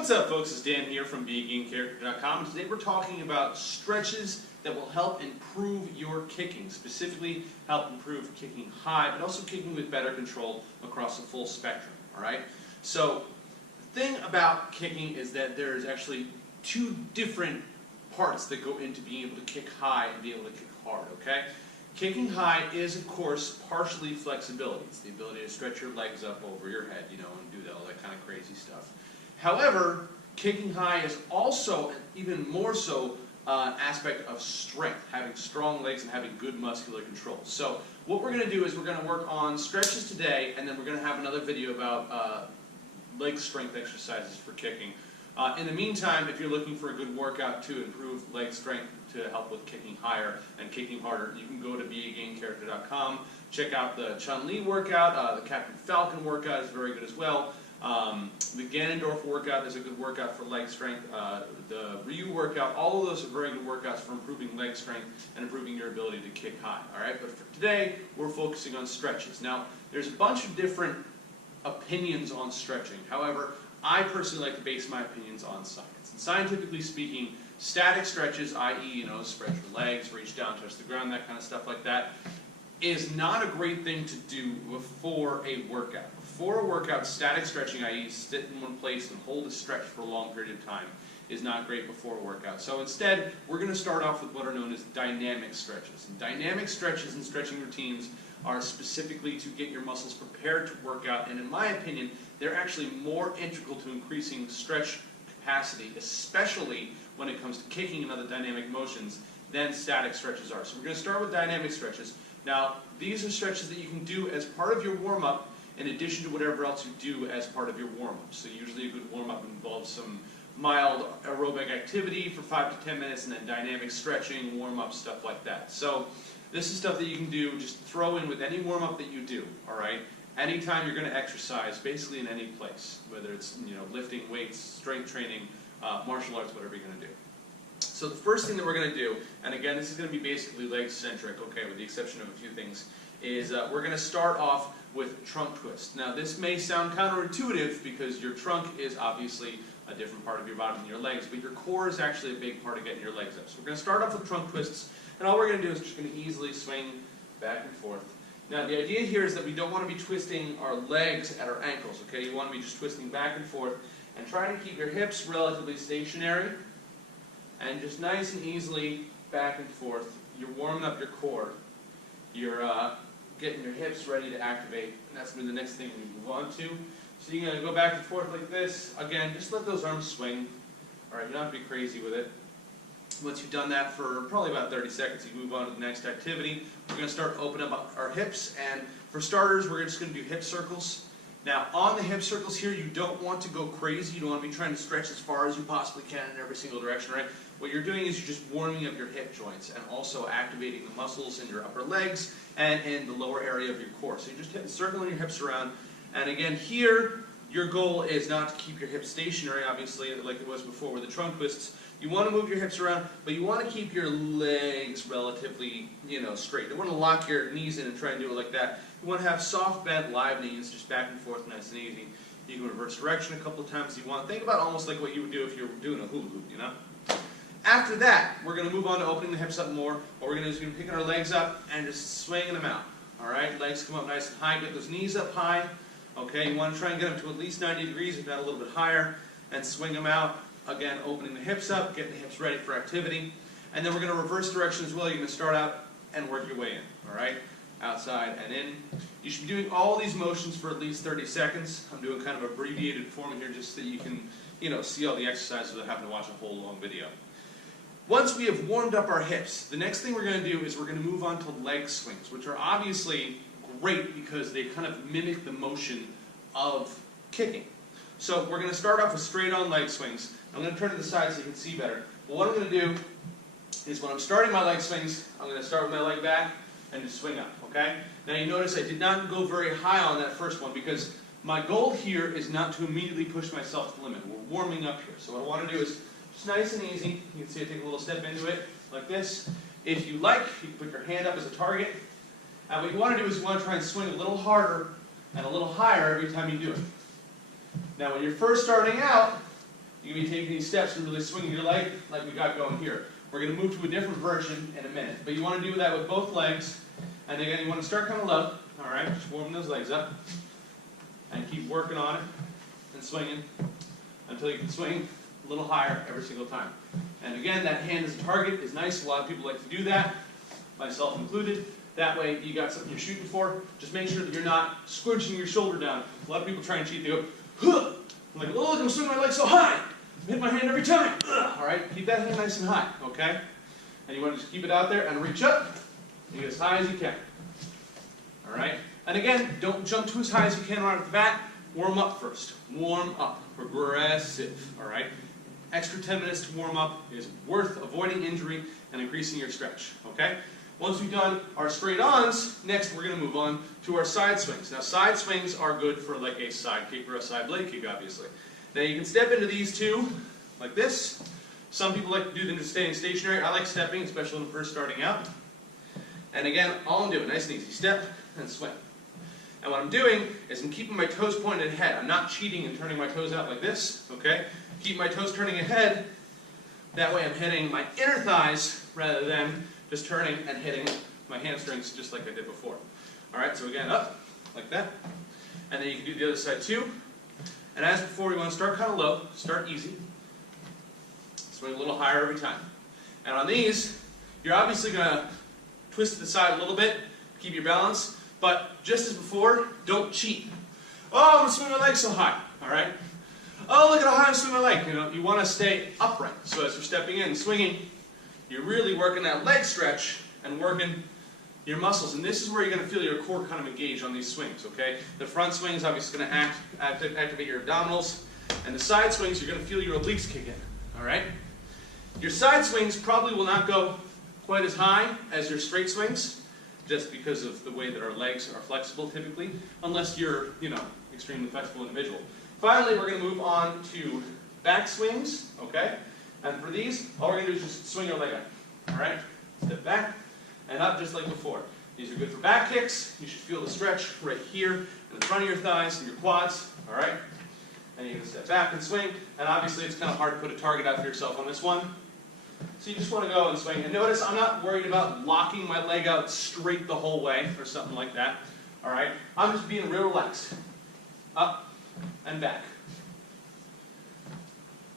What's up, folks? It's Dan here from BeAGameCharacter.com. Today we're talking about stretches that will help improve your kicking, specifically help improve kicking high, but also kicking with better control across the full spectrum. All right. So the thing about kicking is that there's actually two different parts that go into being able to kick high and be able to kick hard. Okay. Kicking high is, of course, partially flexibility. It's the ability to stretch your legs up over your head, and do all that kind of crazy stuff. However, kicking high is also, an even more so, aspect of strength, having strong legs and having good muscular control. So what we're going to do is we're going to work on stretches today, and then we're going to have another video about leg strength exercises for kicking. In the meantime, if you're looking for a good workout to improve leg strength to help with kicking higher and kicking harder, you can go to BeAGameCharacter.com, check out the Chun-Li workout, the Captain Falcon workout is very good as well. The Ganondorf workout is a good workout for leg strength. The Ryu workout, all of those are very good workouts for improving leg strength and improving your ability to kick high. All right, but for today, we're focusing on stretches. Now, there's a bunch of different opinions on stretching. However, I personally like to base my opinions on science. And scientifically speaking, static stretches, i.e., stretch your legs, reach down, touch the ground, that kind of stuff like that, is not a great thing to do before a workout. Before a workout, static stretching, i.e. sit in one place and hold a stretch for a long period of time, is not great before a workout. So instead, we're going to start off with what are known as dynamic stretches. And dynamic stretches and stretching routines are specifically to get your muscles prepared to work out, and in my opinion, they're actually more integral to increasing stretch capacity, especially when it comes to kicking and other dynamic motions, than static stretches are. So we're going to start with dynamic stretches. Now, these are stretches that you can do as part of your warm-up in addition to whatever else you do as part of your warm-up. So usually a good warm-up involves some mild aerobic activity for 5 to 10 minutes and then dynamic stretching, warm-up, stuff like that. So this is stuff that you can do, just throw in with any warm-up that you do, all right? Anytime you're going to exercise, basically in any place, whether it's lifting weights, strength training, martial arts, whatever you're going to do. So the first thing that we're going to do, and again this is going to be basically leg-centric, okay, with the exception of a few things, is we're going to start off with trunk twist. Now this may sound counterintuitive because your trunk is obviously a different part of your body than your legs, but your core is actually a big part of getting your legs up. So we're going to start off with trunk twists, and all we're going to do is just going to easily swing back and forth. Now the idea here is that we don't want to be twisting our legs at our ankles, okay? You want to be just twisting back and forth and trying to keep your hips relatively stationary and just nice and easily back and forth. You're warming up your core. You're getting your hips ready to activate, and that's going to be the next thing we move on to. So you're going to go back and forth like this. Again, just let those arms swing. All right, you don't have to be crazy with it. Once you've done that for probably about 30 seconds, you move on to the next activity. We're going to start opening up our hips, and for starters, we're just going to do hip circles. Now, on the hip circles here, you don't want to go crazy. You don't want to be trying to stretch as far as you possibly can in every single direction, right? What you're doing is you're just warming up your hip joints and also activating the muscles in your upper legs and in the lower area of your core. So you're just circling your hips around. And again, here, your goal is not to keep your hips stationary, obviously, like it was before with the trunk twists. You want to move your hips around, but you want to keep your legs relatively, straight. You don't want to lock your knees in and try and do it like that. You want to have soft, bent, live knees, just back and forth, nice and easy. You can reverse direction a couple of times if you want. Think about almost like what you would do if you were doing a hula hoop, After that, we're going to move on to opening the hips up more. What we're going to do is we're going to be picking our legs up and just swinging them out. All right, legs come up nice and high. Get those knees up high. Okay, you want to try and get them to at least 90 degrees, if not a little bit higher, and swing them out. Again, opening the hips up, getting the hips ready for activity. And then we're going to reverse direction as well. You're going to start out and work your way in, all right? Outside and in. You should be doing all these motions for at least 30 seconds. I'm doing kind of abbreviated form here just so that you can, see all the exercises without having to watch a whole long video. Once we have warmed up our hips, the next thing we're going to do is we're going to move on to leg swings, which are obviously great because they kind of mimic the motion of kicking. So we're going to start off with straight-on leg swings. I'm going to turn to the side so you can see better. But what I'm going to do is when I'm starting my leg swings, I'm going to start with my leg back and just swing up, okay? Now you notice I did not go very high on that first one because my goal here is not to immediately push myself to the limit. We're warming up here. So what I want to do is just nice and easy. You can see I take a little step into it like this. If you like, you can put your hand up as a target. And what you want to do is you want to try and swing a little harder and a little higher every time you do it. Now when you're first starting out, You can be taking these steps and really swinging your leg like we got going here. We're going to move to a different version in a minute. But you want to do that with both legs. And again, you want to start kind of low. All right, just warming those legs up. And keep working on it and swinging until you can swing a little higher every single time. And again, that hand as a target is nice. A lot of people like to do that, myself included. That way, you got something you're shooting for. Just make sure that you're not squinching your shoulder down. A lot of people try and cheat. They go, huh! I'm like, oh, look, I'm swinging my leg so high. I hit my hand every time. Ugh. All right, keep that hand nice and high, okay? And you want to just keep it out there and reach up and get as high as you can. All right? And again, don't jump to as high as you can right off the bat. Warm up first. Warm up. Progressive. All right? Extra 10 minutes to warm up is worth avoiding injury and increasing your stretch. Okay? Once we've done our straight-ons, next we're going to move on to our side swings. Now, side swings are good for like a side kick or a side blade kick, obviously. Now, you can step into these two like this. Some people like to do them just staying stationary. I like stepping, especially when I'm first starting out. And again, all I'm doing, nice and easy, step and swing. And what I'm doing is I'm keeping my toes pointed ahead. I'm not cheating and turning my toes out like this, okay? Keep my toes turning ahead. That way I'm hitting my inner thighs rather than just turning and hitting my hamstrings just like I did before. All right, so again, up, like that. And then you can do the other side too. And as before, we want to start kind of low, start easy. Swing a little higher every time. And on these, you're obviously going to twist to the side a little bit, keep your balance. But just as before, don't cheat. Oh, I'm going to swing my leg so high, all right? Oh, look at how high I'm swinging my leg. You know, you want to stay upright. So as you're stepping in and swinging, you're really working that leg stretch and working your muscles. And this is where you're going to feel your core kind of engage on these swings, okay? The front swing is obviously going to activate your abdominals. And the side swings, you're going to feel your obliques kick in, all right? Your side swings probably will not go quite as high as your straight swings, just because of the way that our legs are flexible typically, unless you're, extremely flexible individual. Finally, we're going to move on to back swings, okay? And for these, all we're going to do is just swing your leg up, all right? Step back and up just like before. These are good for back kicks. You should feel the stretch right here in the front of your thighs and your quads, all right? And you can step back and swing, and obviously it's kind of hard to put a target out for yourself on this one. So you just want to go and swing. And notice I'm not worried about locking my leg out straight the whole way or something like that. All right? I'm just being real relaxed. Up and back.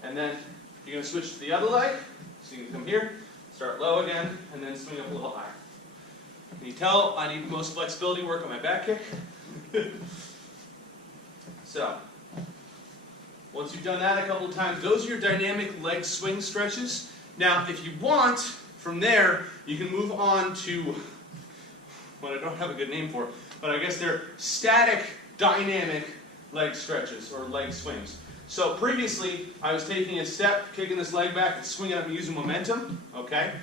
And then you're going to switch to the other leg. So you can come here, start low again, and then swing up a little higher. Can you tell I need most flexibility work on my back kick? So, once you've done that a couple of times, those are your dynamic leg swing stretches. Now, if you want, from there, you can move on to what I don't have a good name for, but I guess they're static dynamic leg stretches or leg swings. So previously, I was taking a step, kicking this leg back, and swinging up and using momentum, okay?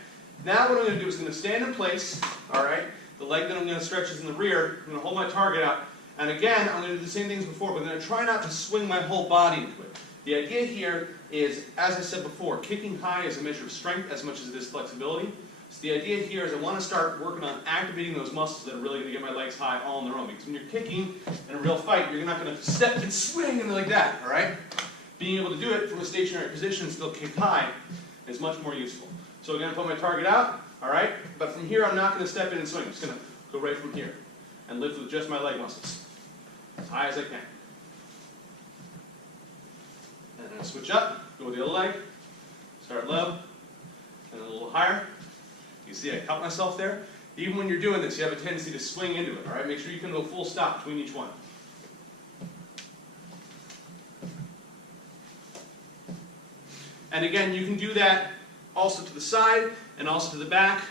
Now what I'm going to do is I'm going to stand in place, all right? The leg that I'm going to stretch is in the rear. I'm going to hold my target out. And again, I'm going to do the same things before, but I'm going to try not to swing my whole body into it. The idea here is, as I said before, kicking high is a measure of strength as much as it is flexibility. So the idea here is I want to start working on activating those muscles that are really going to get my legs high all on their own. Because when you're kicking in a real fight, you're not going to step and swing and like that, all right? Being able to do it from a stationary position and still kick high is much more useful. So I'm going to put my target out, all right? But from here, I'm not going to step in and swing. I'm just going to go right from here and lift with just my leg muscles as high as I can. And then switch up, go with the other leg, start low, and then a little higher. You see I caught myself there? Even when you're doing this, you have a tendency to swing into it, all right? Make sure you can go full stop between each one. And again, you can do that also to the side and also to the back.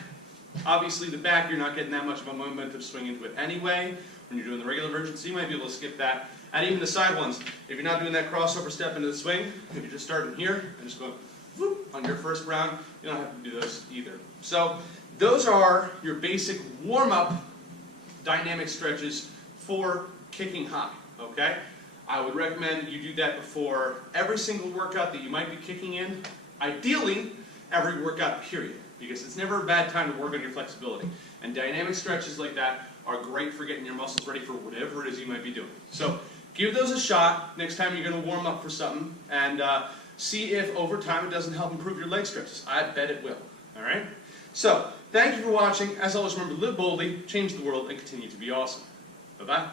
Obviously, the back, you're not getting that much of a momentum swing into it anyway. When you're doing the regular version, so you might be able to skip that. And even the side ones, if you're not doing that crossover step into the swing, if you're just starting here and just going whoop, on your first round, you don't have to do those either. So those are your basic warm-up dynamic stretches for kicking high, okay? I would recommend you do that before every single workout that you might be kicking in. Ideally, every workout period, because it's never a bad time to work on your flexibility. And dynamic stretches like that are great for getting your muscles ready for whatever it is you might be doing. So give those a shot next time you're going to warm up for something. And See if over time it doesn't help improve your leg stretches. I bet it will. All right? So, thank you for watching. As always, remember, live boldly, change the world, and continue to be awesome. Bye-bye.